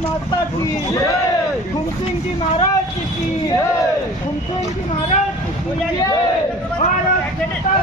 माता की भीमसिंह जी महाराज की भीमसिंग जी महाराज की भारत माता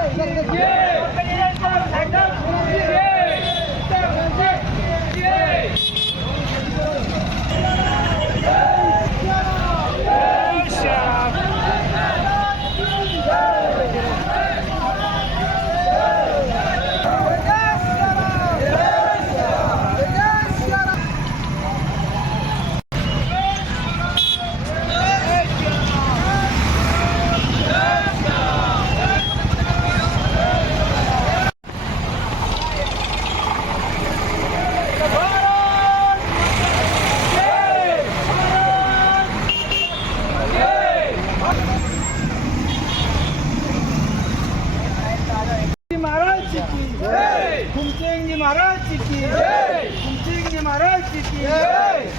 भीमसिंग जी महाराज की भीमसिंग जी महाराज की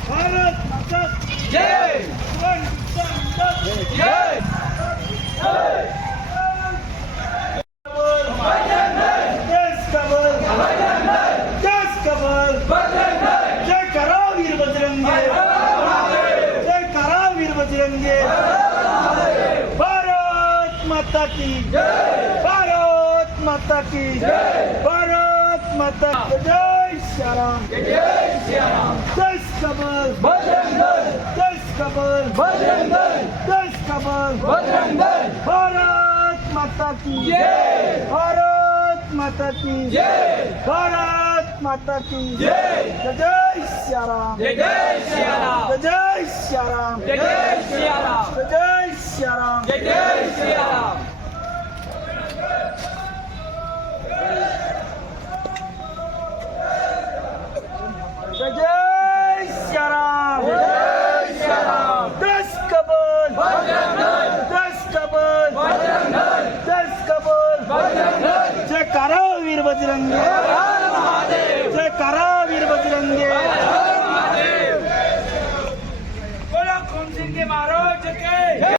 भारत माता की जय जय देश का बल जय करा वीर बजरंगे जय करा वीर बजरंगे भारत माता की भारत माता की भारत माता की जय श्री राम जय कबल जय कबल जय कबल भारत माता की भारत माता की भारत माता की जय श्री राम जय श्री राम जय श्री राम जय श्री राम जय श्री राम जय श्याराम दस कबल जय करा वीर बजरंगे जय करा वीर बजरंगे